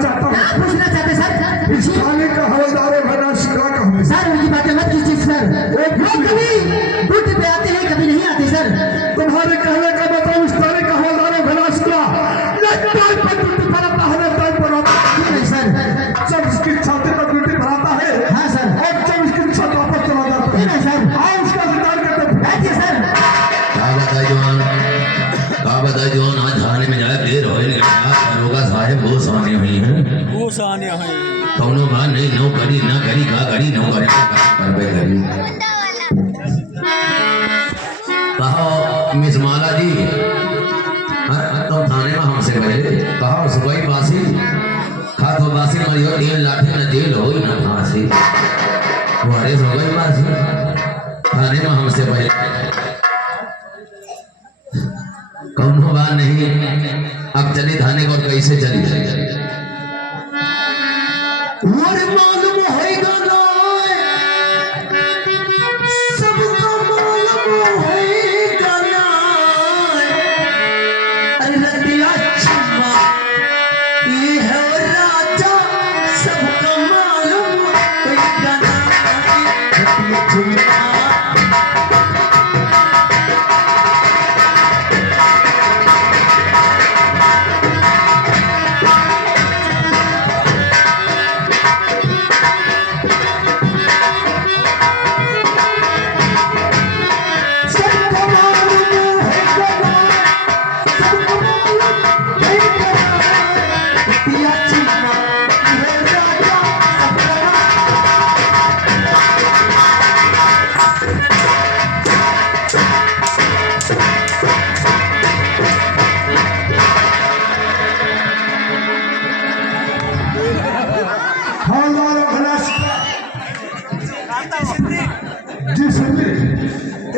चाहता हूँ। पूछना चाहते सर? इस थाने का हवलदार है भला शिकवा का हमें। सर उनकी बातें मत कीजिए सर, वो कभी ड्यूटी पे आते हैं कभी नहीं आते सर। तुम्हारे कहने का मतलब इस थाने का हवलदार है भला शिकवा टाइम पर ड्यूटी पर आता है, टाइम पर आता है। नहीं सर, जब इसकी छाती पर ड्यूटी पर आता है हाँ सर, और जब इसकी छत वापस चला जाता है नहीं सर, आओ उसका इंतजार करते हैं। बैठिए सर। का बताए जवान आज थाने में जाए देर हो दरोगा साहेब वो सामने हुई हैं, वो सानिया है कौनो बात नहीं, नो करी ना करी का करी नो करे कर बे करी। कहो मिस माला जी, तुम थाने में हमसे मिले, कहो सुबह बासी खा तो बासी मरियो तेल लाठी न जेल हो न फांसी, तुम्हारे सुबह बासी थाने में हमसे मिले, कौनो बात नहीं, अब चली थाने को और कैसे चली और मालूम होएगा ना सबका मालूम होएगा ना, अरे रतिया चुम्मा ये है वो राजा सबका मालूम होएगा ना, रतिया चुम्मा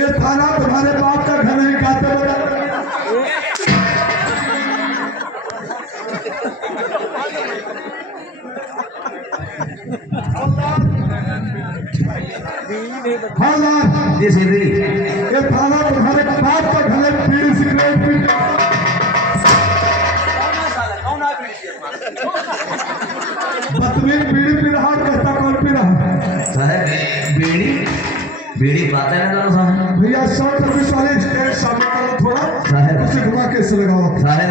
ये थाना तुम्हारे बाप का घर है, कहते बता। जी सिद्धि ये थाना तुम्हारे बाप का घर है, बीड़ी सिगरेट पी बदतमीज बीड़ी पी रहा, कहता कौन पी रहा? साहब बीड़ी बीड़ी पाते हैं ना साहब, भैया 100 वाले स्टेट सामने करो थोड़ा, साहब उसे घुमा के से लगाओ। साहब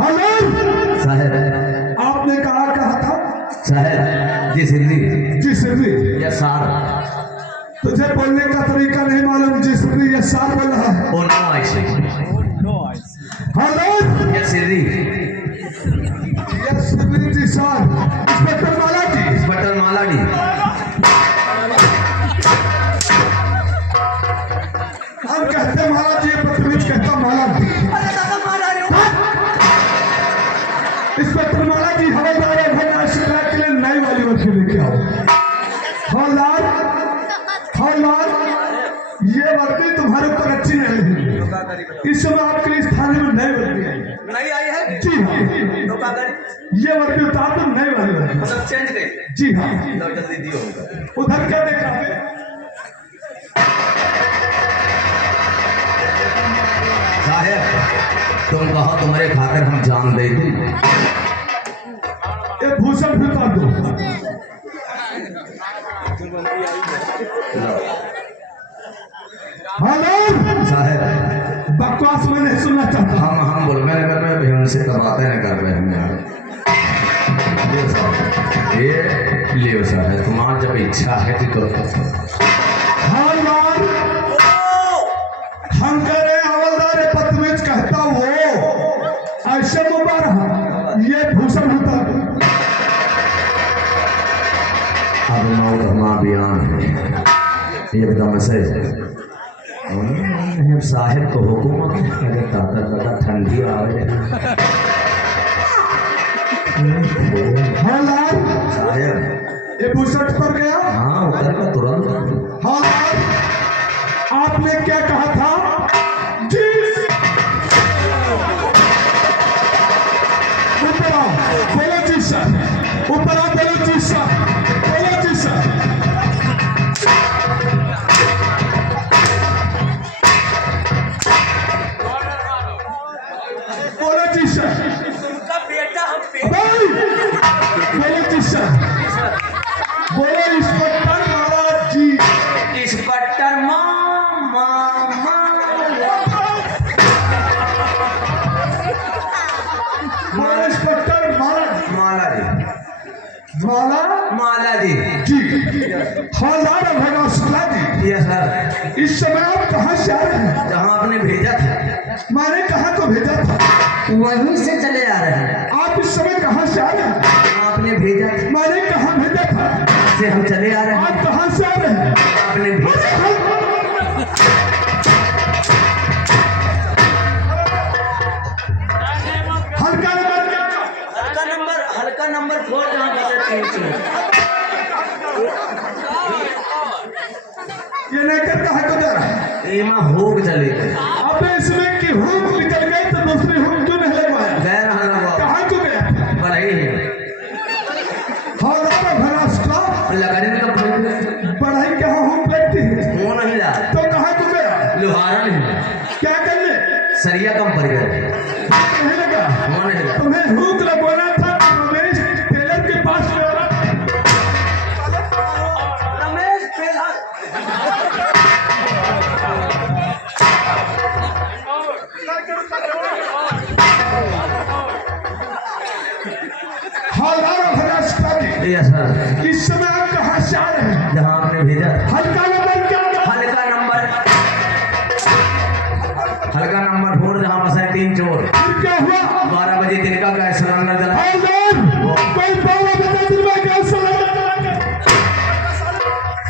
हेलो साहब आपने कहा था? साहब जी सिद्धि जी सिद्धि या सार तुझे बोलने का तरीका नहीं मालूम, जी सिद्धि या सार बोल रहा है। ओ नो ऐसे हेलो या सिद्धि यस सिद्धि जी सार, इंस्पेक्टर माला जी, इंस्पेक्टर माला जी हम कहते माला जी, बदतमीज कहता माला जी। इंस्पेक्टर माला जी हवलदार है भला शिकायत के लिए नई वाली वर्दी लेके आओ। हवलदार हवलदार ये वर्दी तुम्हारे ऊपर अच्छी नहीं लगी, इस समय आपके लिए इस थाने में नई वर्दी आई है। नहीं आई है जी हाँ, ये वर्दी उतार दो, नई वाली वर्दी। मतलब चेंज कर जी हाँ, लो जल्दी दियो। उधर क्या देख रहा है? साहब तुम कहो तुम्हारे खातिर हम जान दे दी, ये भूषण भी उतार दो। हेलो साहब बकवास मैं नहीं सुनना चाहता। हम बोलबे न कर रहे भाई, उनसे तो बातें न कर रहे हैं यार। लियो साहब ये लियो साहब, तुम्हारा जब इच्छा है तो हाँ यार हम कह रहे हैं हवलदार है बदतमीज कहता वो ऐसे मुबारक ये भूषण होता अब मौत हमारा बयान है एकदम से साहिब को हुकूमत अगर ताता ठंडी आवे हवलदार साहिब ये भूषण पर गया। हाँ उतर का तुरंत। हवलदार आपने क्या कहा था? जी ऊपर आओ, बोलो जी सर, ऊपर आओ, बोलो जी सर, बोलो जी सर। बोलो जी सर। उनका बेटा हम भाई माला माला जी। जी हवलदार अभय शुक्ला जी। Yes sir. इस समय आप कहाँ से आ रहे हैं? जहाँ आपने भेजा था। मैंने कहाँ को भेजा था? वहीं से चले आ रहे हैं। आप इस समय कहाँ से आ रहे हैं? जहाँ आपने भेजा था मैंने कहाँ भेजा था? से हम चले आ रहे हैं। आप कहाँ से आ रहे हैं? आपने भेजा। हल्का नंबर 4 जहाँ बचा ये लेकर कहाँ को जा रहा है? एमा होग चले गए। अब इसमें की हुक निकल गई तो दूसरी हुक क्यों नहीं लगवाया? गैर हलवा कहाँ को गया? बढ़ाई है हवलदार भरास का लगाने का पढ़ाई कहाँ हुक लगती है? वो नहीं ला तो कहाँ को गया? लोहारा नहीं क्या करने? सरिया कम पड़ गया। नहीं लगा? वो नहीं लगा। तुम्हें हुक लगवाना था रमेश टेलर के पास में आ रहा। रमेश टेलर। हवलदार भरास का जी। Yes sir. इस समय आप कहाँ से आ रहे हैं? जहाँ आपने भेजा था। हल्का नंबर क्या? हल्का नंबर 4 जहाँ बसा 3 चोर। फिर क्या हुआ? 12 बजे दिन का गैस सिलेंडर जला। हवलदार कोई 12 बजे दिन में गैस सिलेंडर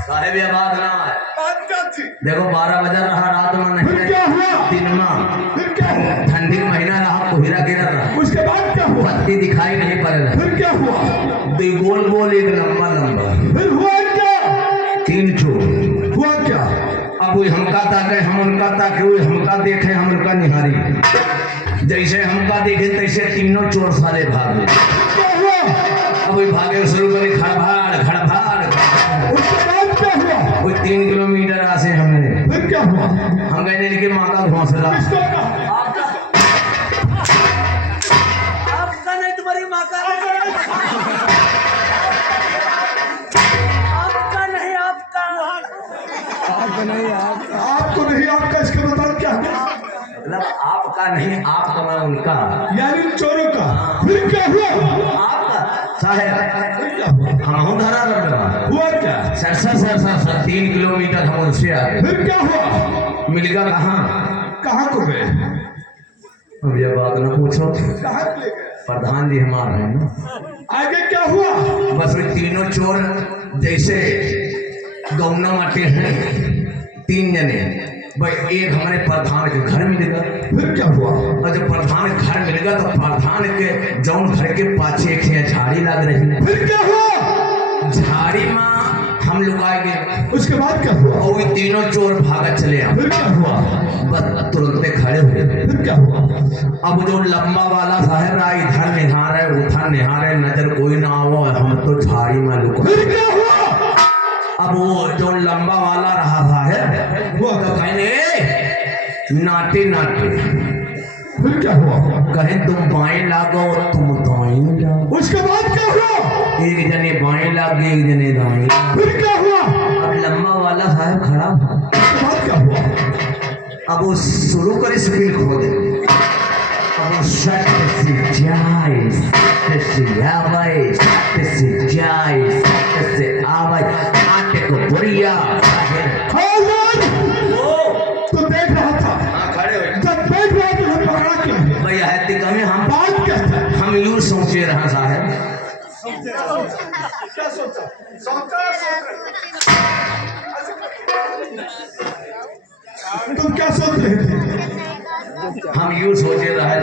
साहेब ये बात ना है। बात क्या थी? देखो 12 बजा रहा रात में नहीं फिर क्या हुआ? दिन में। फिर क्या हुआ? ठंडी का महीना रहा कोहरा गिर रहा। उसके बाद क्या हुआ? पत्ती दिखाई नहीं पड़ रहा। फिर क्या हुआ? 2 गोल गोल एक लंबा लंबा। फिर हुआ क्या? 3 चोर। हुआ क्या? अब वही हमका ताके हम उनका ताके वही हमका देखे हम उनका निहारी। जैसे हमका देखे तैसे तीनों चोर साले भागे। क्या हुआ? अब वही भागे शुरू करे खड़भाड़ खड़भाड़। उसके बाद क्या हुआ? वही 3 किलोमीटर आसे हमने। फिर क्या हुआ? हम कहने लगे माँ का घोंसला। किसको कहा? आपका नहीं तुम्हारी माँ का। आपका नहीं आपका। आपको नहीं आपका इसका मतलब क्या है? मतलब आपका नहीं आपका मैं उनका। यानी चोरों का। फिर क्या हुआ? आपका साहेब फिर क्या हुआ? हम धरा कर रहा। हुआ क्या? सर 3 किलोमीटर हम उनसे आगे। फिर क्या हुआ? मिलगा कहाँ? कहाँ को गए? अब ये बात न पूछो। कहाँ ले गए? प्रधान जी हमारे हैं ना। आगे क्या हुआ? बस वे तीनों चोर जैसे गौना माटे हैं 3 जने। भाई एक हमारे प्रधान के घर मिल गया। फिर क्या हुआ? और जब प्रधान घर मिल गया तो प्रधान के जौन घर के पाछे एक झाड़ी लग रही। फिर क्या हुआ? झाड़ी में हम लुकाए गए। उसके बाद क्या हुआ? और वे तीनों चोर भागा चले आए। फिर क्या हुआ? बस तुरंत खड़े हुए। फिर क्या हुआ? अब जो लंबा वाला साहब रहा इधर निहारे उधर निहारे नजर कोई ना आओ हम तो झाड़ी में लुका। फिर क्या हुआ? अब वो जो लंबा वाला रहा साहब वो तो कहने नाटे नाटे। फिर क्या हुआ? कहें तुम बाएं लागो और तुम दाएं लागो। उसके बाद क्या हुआ? एक जने बाएं लागे एक जने दाएं। फिर क्या हुआ? अब लंबा वाला साहब खड़ा था। उसके बाद क्या हुआ? अब वो शुरू करे स्पीड खोले। अब वो शट से जाइस से आवाज से जाइस से आवाज आटे को बुरिया। तो देख रहा था। खड़े हुए जब देख रहा तो हम पकड़ा क्यों? भैया है तिकमे हम बात क्या था? हम यूं सोचे रहा साहब। क्या सोचा? तुम क्या सोच रहे थे? हम यूं सोचे रहे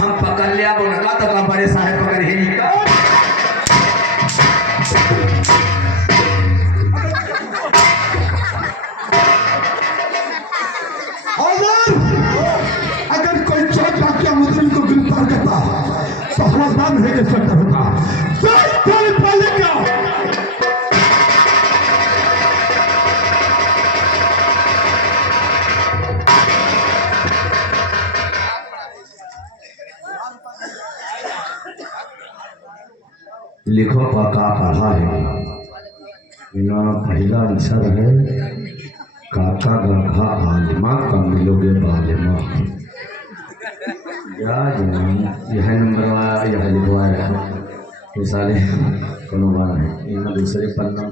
हम पकड़ लिया उनका तो कम बड़े साहब पकड़ ही नहीं का। अगर कोई चोट वाक्य मुजरिम को गिरफ्तार करता तो हवलदार नहीं कर सकता होता। पहले क्या? लिखो का पढ़ा है ना पहला अक्षर है काका गंगा आलिमा का मिलोगे बालिमा। यह नंबर यह लिखवाया है ये साले कोनो बात नहीं, इनमें दूसरे पन्ना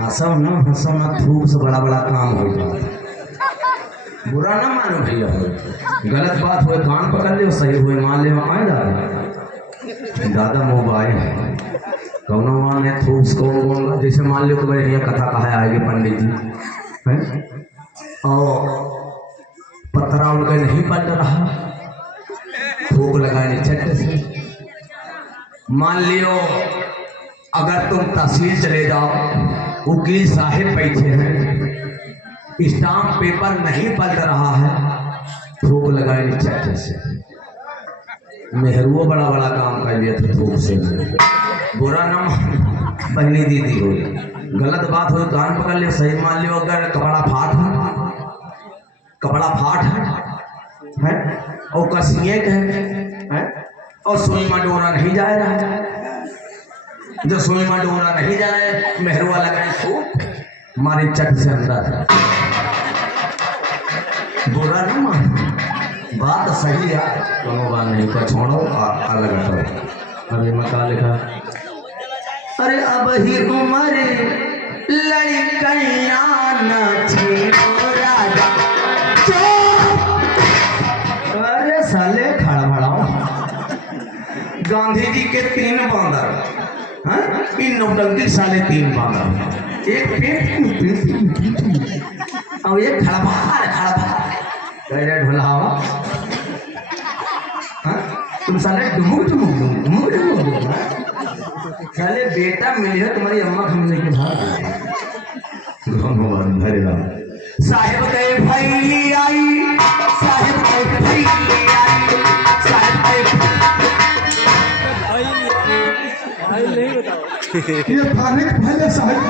हंसम ना थूक से बड़ा बड़ा काम हो जाता। बुरा ना मानो भैया, गलत बात हुए कान पकड़ ले, सही हुए मान ले, माए दादा मोबाइल कौनो मान है थूक कौन जैसे मान लो तो भाई कथा कहा आएगी पंडित जी हैं और पतरा उनका नहीं पलट रहा, थूक लगाने चट्टे से। मान लियो अगर तुम तहसील चले जाओ, वकील साहिब बैठे हैं, स्टाम्प पेपर नहीं पलट रहा है, थूक लगाने चट्टे से। मेहरुओ बड़ा बड़ा काम कर लिया था थूक से। बुरा ना पहली दीदी हो, गलत बात हो कान पकड़ ले, सही मान लियो अगर कपड़ा फाट है और कसिए है और सुई में डोरा नहीं जा रहा है, जो सुई में डोरा नहीं जा रहा है मेहरुआ लगाए थूक मारी चट से अंदर। बुरा ना मान, बात सही है, कोनो बात नहीं का छोड़ो अलग हटो। अभी मका लिखा, अरे अब ही उम्र लड़कैया न छेड़ो राजा। अरे साले खड़ा भड़ाओ, गांधी जी के 3 बांदर, इन नौटंकी साले 3 बांदर, एक पेट और एक खड़ा ढोलावा। तुम साले डुमुक साले बेटा मिली है तुम्हारी अम्मा खमने के भाग साहिब के भाई आई, साहिब के भाई आई, साहिब के भाई नहीं बताओ ये थाने के पहले साहिब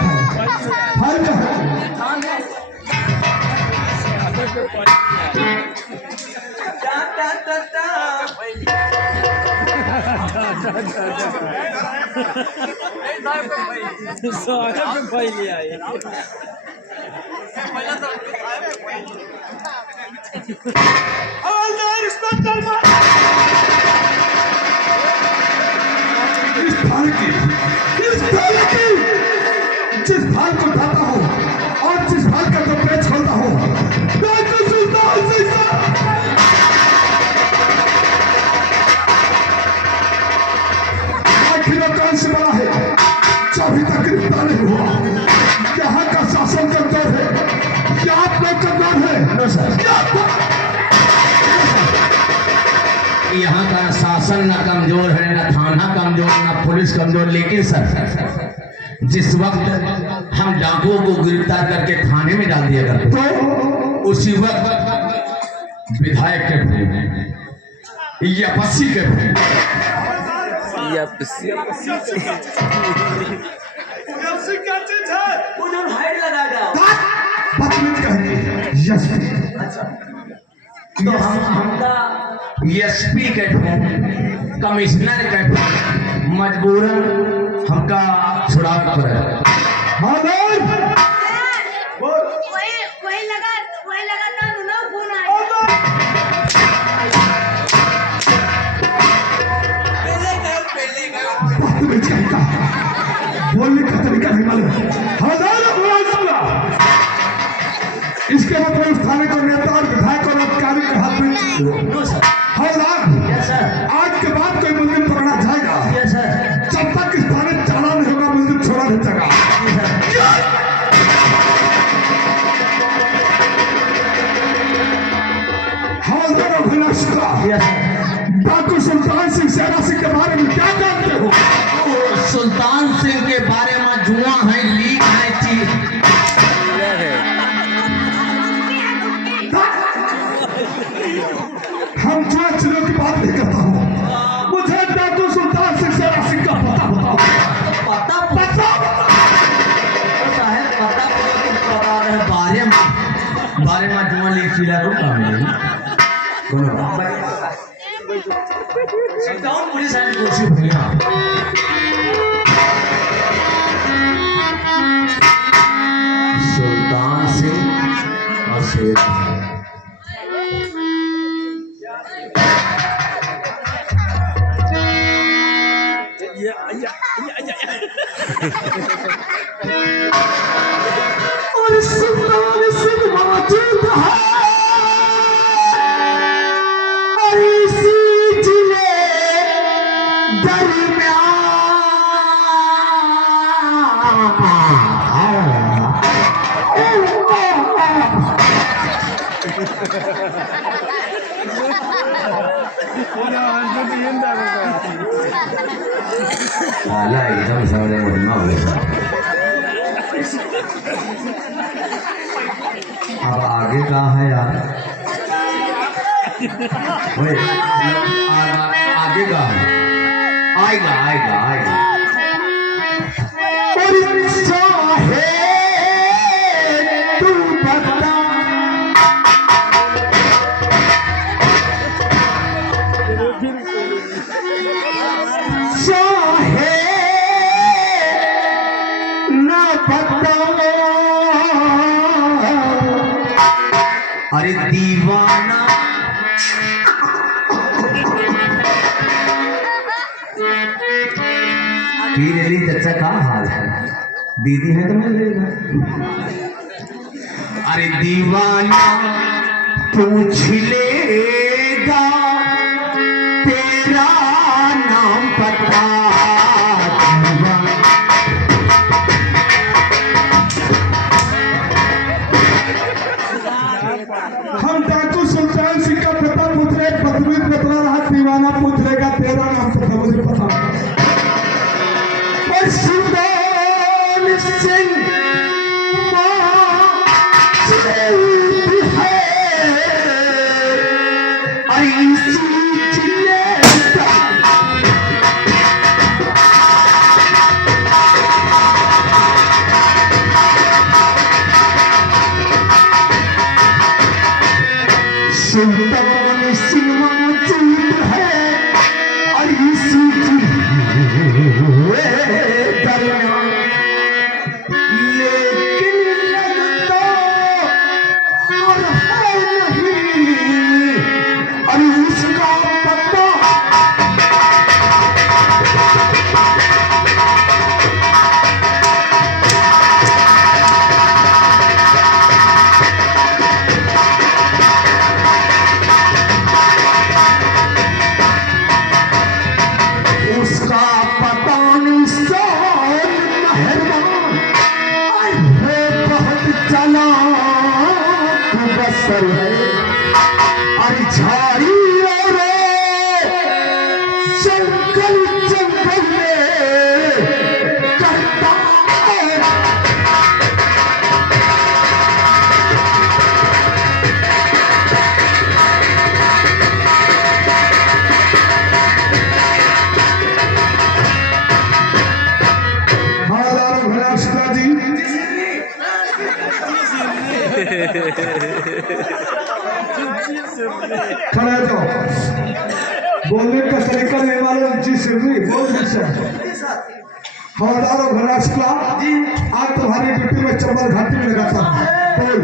भाई का भाई ले आए जिस भाई को उठाता हूँ और जिस भाई का तो पेट खोलता हूँ, कौन से बड़ा है जो अभी तक गिरफ्तार नहीं हुआ। यहाँ का शासन कमजोर है, क्या आप लोग कमजोर है? यहाँ का शासन न कमजोर है, न थाना कमजोर, न पुलिस कमजोर, लेकिन सर जिस वक्त हम डाकुओं को गिरफ्तार करके थाने में डाल दिया करते तो उसी वक्त विधायक के भूमि या पसी के भूमि तो हमका एसपी के कमिश्नर के मजबूरन हमका छुड़ा पड़े। वही लगा ना फोन आया। बोलने का तरीका नहीं मालूम। इसके बाद मैं उस थाने को नेता और विधायक और अधिकारी के हाथ में आज के बाद कोई मंदिर पकड़ा जाएगा, जब तक इस थाने चालान नहीं होगा मंदिर छोड़ा नहीं जाएगा। हवलदार अभिलाष का डाकू सुल्तान सिंह सेना सिंह के बारे में क्या जानते हो? सुल्तान सिंह के बारे में जुआ है, लीक है, चीज हम जुआ चीजों की बात नहीं करता हूँ, मुझे डाकू सुल्तान सिंह सेना सिंह का पता बताओ। पता साहब पता बारे में जुआ लीक चीला रुका मिलेगी पुलिस एंड कुर्सी भैया सुल्तान सिंह और शेर और सुल्तान सिंह मौजूद है और इसी जिले साला एकदम सामने मुन्ना हो गया। अब आगे कहाँ है यार? ओए, आगे कहाँ है? आएगा आएगा आएगा। और चाहे तू बता चाहे ना बता अरे दीवाना पीर अली चाचा का हाल है? दीदी है तो मिल लेगा। अरे दीवाना पूछ लेगा तेरा नाम पता हम डाकू सुल्तान सिंह का पता पूछ रहे, बदबीर बतला रहा, दीवाना पूछ लेगा तेरा नाम पता मुझे पता। और सुल्तान सिंह मौजूद है और इसी जिले सुल्तान सिंह मौजूद है और इसी जिले दरमियान लेकिन लगता और है नहीं और उसका पता उसका पता नहीं सोन मेहरबान आए है बहुत चला तू बसर है और झाड़ी और जंगल जंगल में करता है हवलदार भला शुक्ला जी, खड़े हो जाओ। बोलने का तरीका नहीं मालूम जी सिर्री बोल दीजिए। हवलदार भला शुक्ला जी, आज तुम्हारी ड्यूटी में चंबल घाटी में लगाता हूँ। बोल।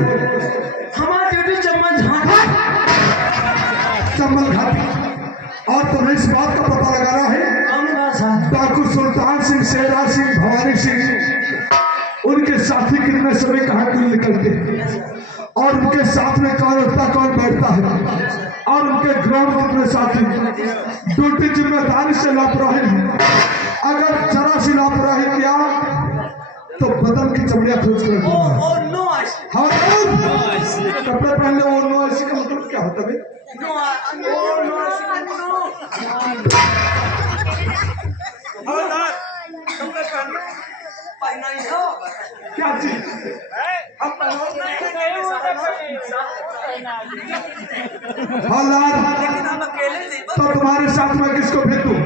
हमारा ड्यूटी चम्मच झांका चंबल घाटी, और तुम्हें इस बात का पता लगाना है डाकू सुल्तान सिंह, शेरा सिंह, भवानी सिंह, उनके साथी कितने समय कहाँ क्यों निकलते हैं, और उनके साथ में कौन उठता कौन बैठता है, और उनके ग्राउंड कितने साथी ड्यूटी जिम्मेदारी से लापरवाही है। अगर जरा सी लापरवाही किया तो बदन की चमड़ियां खोज कर हाँ, कपड़े पहनने और नो ऐसी का मतलब क्या होता है? क्या चीज? हवलदार, तो तुम्हारे साथ में किसको भेजूं?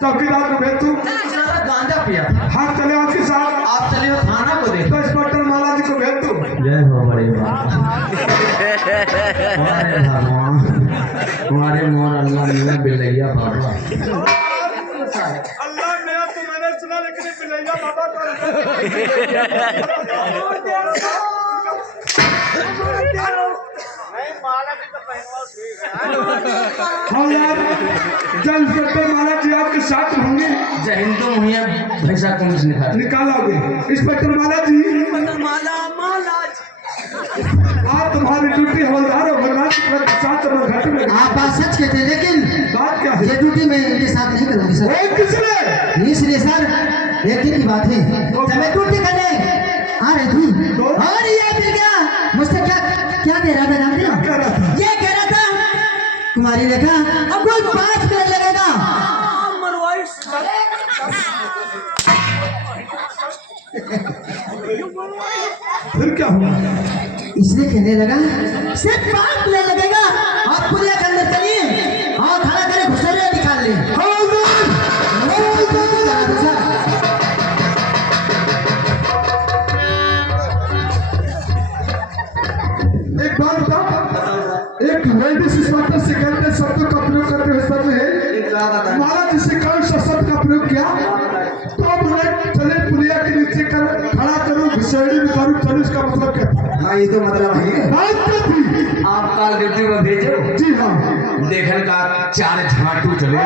चौकीदार को भेजूं? गांजा पिया हाँ चले आपके साथ। आप चलिए थाना को देख तो इंस्पेक्टर माला जी को भेज दूं? जय हो बड़े बाबा। तुम्हारे मोर अल्लाह ने बिलैया बाबा। अल्लाह मेरा तो मैंने सुना, लेकिन बिलैया बाबा हवलदार, जल इंस्पेक्टर माला जी आपके साथ होंगे। जय हिंद तो भैया भैसा कौन से निकाल निकालोगे। इंस्पेक्टर माला जी, माला माला आप तुम्हारी ड्यूटी हवलदार और भगवान के साथ चमन घाटी में आप बात सच कहते हैं, लेकिन बात क्या है? ये ड्यूटी मैं इनके साथ नहीं करूंगी सर। ओ किसने? इसलिए सर एक दिन की बात है, जब मैं ड्यूटी करने आ रही थी तो? और ये मिल गया मुझसे क्या क्या कह रहा था जानते हो? क्या कह रहा था? ये कह रहा था कुमारी ने कहा अब कोई 5 मिनट लगेगा। फिर क्या हुआ? इसने कहने लगा सिर्फ 5 मिनट लगेगा, आप पुलिया के अंदर चलिए और खड़ा करे घुसैले निकाल ले। हवलदार! एक बात बताओ, एक लेडीज इंस्पेक्टर से कहते शब्दों का प्रयोग करते हुए सर ने माला जिससे कौन सा शब्द का प्रयोग किया तो मैंने चले पुलिया के नीचे कर खड़ा करूं घुसैली में करूं चलो, इसका मतलब क्या था? हाँ ये तो मतलब है बात क्या थी? आप कल ड्यूटी में भेजो जी हाँ। देखने का 4 झाटू चले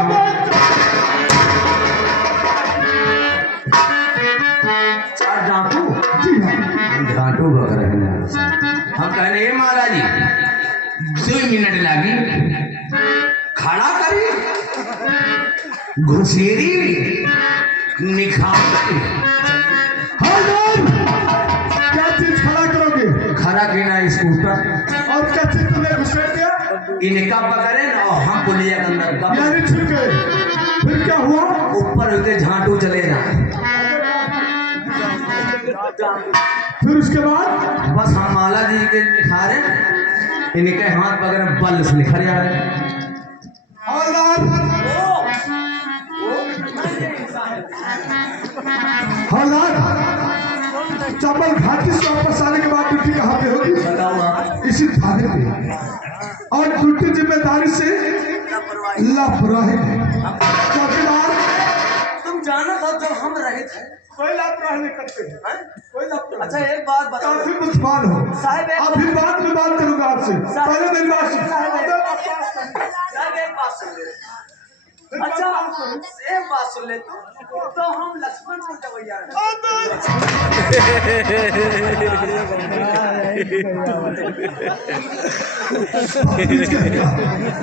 4 झाटू जी हाँ। हम झाटू बकर हम कहने ये माला जी 2 मिनट लगी खड़ा करी घुसेरी निखार क्या चीज खड़ा करोगे? खड़ा किना स्कूटर और क्या चीज तुम्हें घुसेड़ दिया? इनका पकड़े ना और हम पुलिया के अंदर का यानी छिप गए। फिर क्या हुआ? ऊपर होते झाटू चले ना फिर उसके बाद बस हम माला जी के निखारे इनके हाथ पकड़े बल से निखर जा रहे चंबल घाटी से वापस आने के बाद ड्यूटी कहाँ पे होगी? इसी थाने पे। और ड्यूटी जिम्मेदारी से लापरवाही चौकीदार तुम जाना था जब हम रहे थे। कोई लापरवाही नहीं करते हैं। कोई लापरवाही। अच्छा एक बात बताओ काफी बुद्धिमान हो साहब, एक अभी बाद में बात करूंगा आपसे, पहले मेरी बात सुन। साहब, एक बात सुन ले। अच्छा एक बात सुन ले तो हम लक्ष्मणपुर जवैया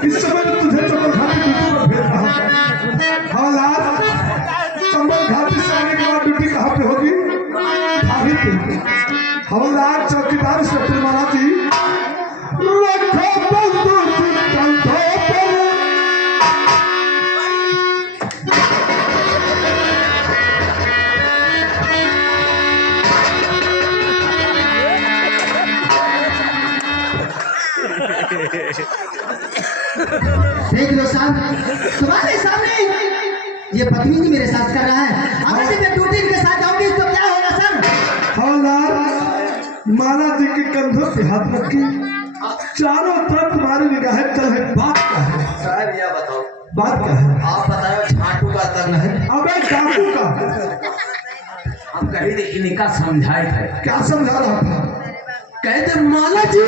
इस समय में तुझे चंबल घाटी ड्यूटी पर भेज रहा हूं। हवलदार, चंबल घाटी से आने के बाद ड्यूटी कहाँ पे होगी? थाने पे। हवलदार चौकीदार इंस्पेक्टर माला जी रखो बंदूक कंधों पर। देख लो साहब, तुम्हारे सामने ये बदतमीजी मेरे साथ कर रहा है। अगर से मैं ड्यूटी के साथ जाऊंगी तो क्या होगा सर? हवलदार, माला जी के कंधों पे हाथ रखी, चारों तरफ तुम्हारी निगाहें चल है। बात क्या है? साहब यह बताओ बात क्या है? आप बताओ झाटू का तंग है अबे डाकू का हम कहीं थे इनका समझाए थे क्या समझा रहा था? कहते माला जी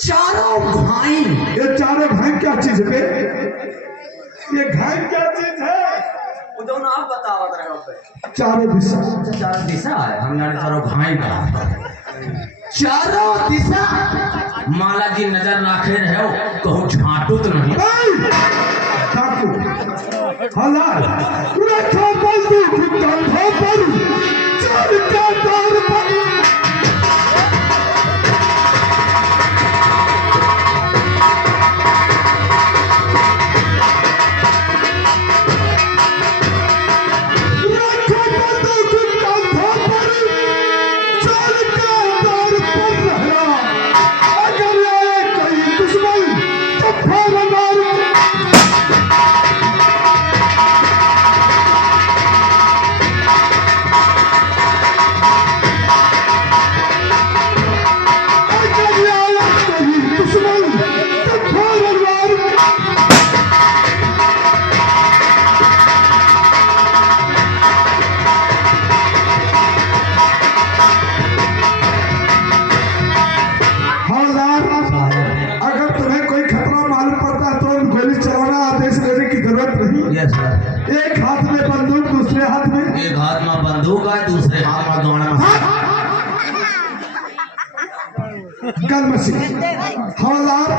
चारों भाई ये चारों भाई क्या चीज है? ये भाई क्या चीज है? वो दोनों आप बताओ रहे चारों दिशा। 4 दिशा है हम जाने चारों भाई का चारों दिशा माला जी नजर रखे रहे हो कहूँ झाटू तो नहीं डाकू हवलदार, रखो बंदूक कंधों पर, चल के दौड़ पर। एक हाथ में बंदूक दूसरे हाथ में एक हाथ में बंदूक है, दूसरे हाथ में गाना। गन मशीन हवलदार,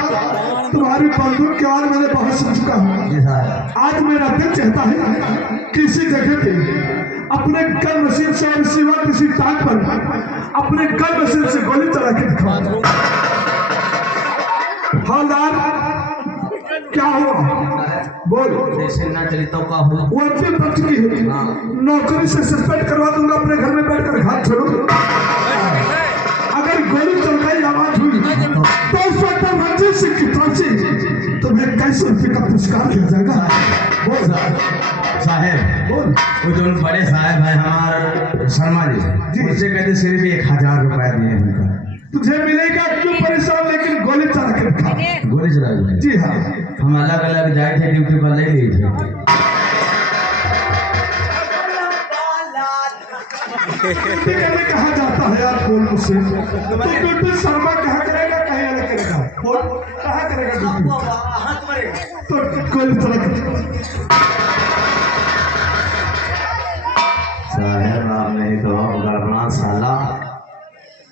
तुम्हारी बंदूक के बाद मैंने बहुत सुन चुका हूँ। जी साहब। आज मेरा दिल चाहता है किसी जगह पे अपने गन मशीन से और सिवा किसी टांग पर अपने गन मशीन से गोली चला के दिखाओ। हवलदार क्या हुआ बोल। जैसे ना चली तो का हुआ। वो अंतिम पक्ष की है, नौकरी से सस्पेंड करवा दूंगा, अपने घर में बैठकर घात छोड़ो। अगर गोली चल गई आवाज हुई तो उस वक्त रंजीत सिंह की फांसी तुम्हें 250 रुपये का पुरस्कार दिया जाएगा। बोल साहब बोल। वो जो बड़े साहब है हमारे शर्मा जी, मुझसे कहते सिर्फ 1000 रुपया दिए उनका। तुझे मिलेगा क्यों परेशान, लेकिन गोली चला के दिखा। गोली चला दी। जी हाँ, हम अलग अलग जाए थे ड्यूटी पर, ले लिए थे। कहने कहा जाता है यार बोल मुझसे, तो ड्यूटी शर्मा कहाँ करेगा, कहीं अलग करेगा। बोल कहाँ करेगा ड्यूटी, तो गोली चला के साहब आप नहीं तो गड़बड़ा साला,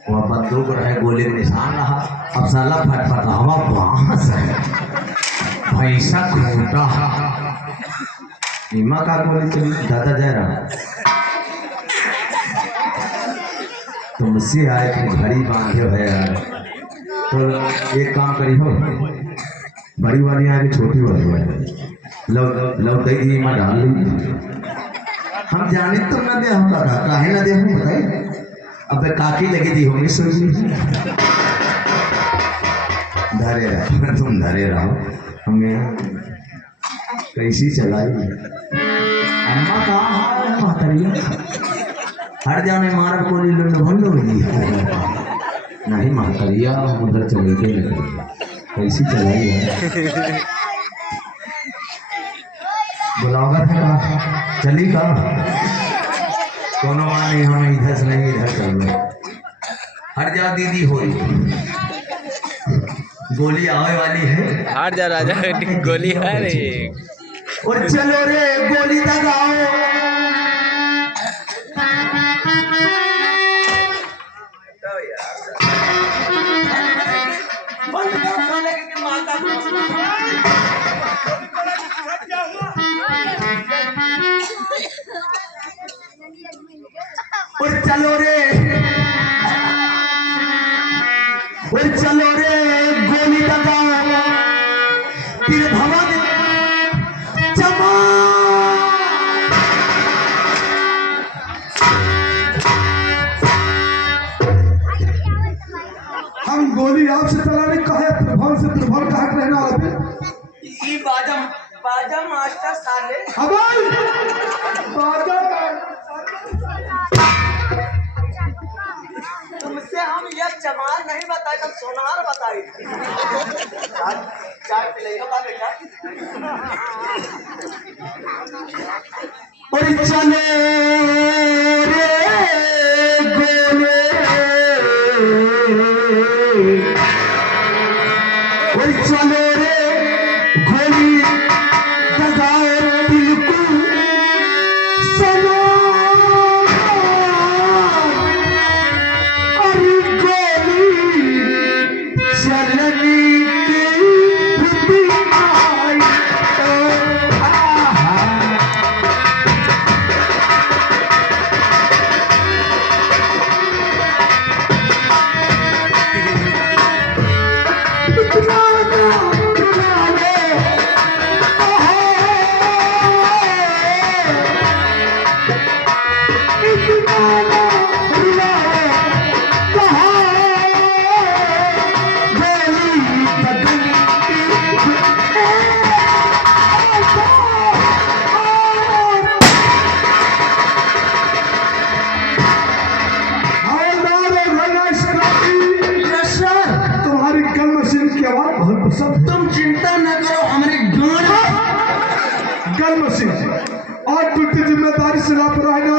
वह बंदूक रहे, गोली के निशान रहा, अब साला फटफट हवा बांस है, पैसा खोटा नीमा का गोली चली दादा जा रहा। तुमसे आए तुम घड़ी बांधे हो यार, तो एक काम करी हो, बड़ी वाली आगे छोटी वाली है, लव दे दी माँ डाल ली। हम जाने तुम ना दे, हम काहे ना दे, हम बताइए। अब काकी लगी थी होंगी सोची। धरे रहो तुम, धरे रहो, हमें कैसी चलाई। अम्मा कहाँ है महतरिया, हट जाने मारा कोली लुंड भंड होगी। नहीं महतरिया उधर चले के कैसी चलाई है। बुलावा था चली का कोनो नहीं, हम इधर से नहीं इधर चल रहे। हट जाओ दीदी, हो गोली आने वाली है। हट जा राजा, गोली है रे। और चलो रे गोली दगाओ। और चलो रे, और चलो रे गोली दगाओ, फिर धवन चमा। हम गोली आपसे चलाने कहे, प्रभाव से प्रभाव कहा रहना वाला ई बाजा मास्टर साले तुमसे हम ये चमार नहीं बताए, हम सोनार बताए। चाय पिलाइएगा बेटा। और चलो रे गोले, और चलो रे गोली दगाओ, दिल को सनो। और गोली चलनी की भी आई तो आहा। तुम्हारी गन मशीन की आवाज बहुत पसंद। तुम चिंता न करो, हमारे गाना गन मशीन और ड्यूटी जिम्मेदारी से लापरवाही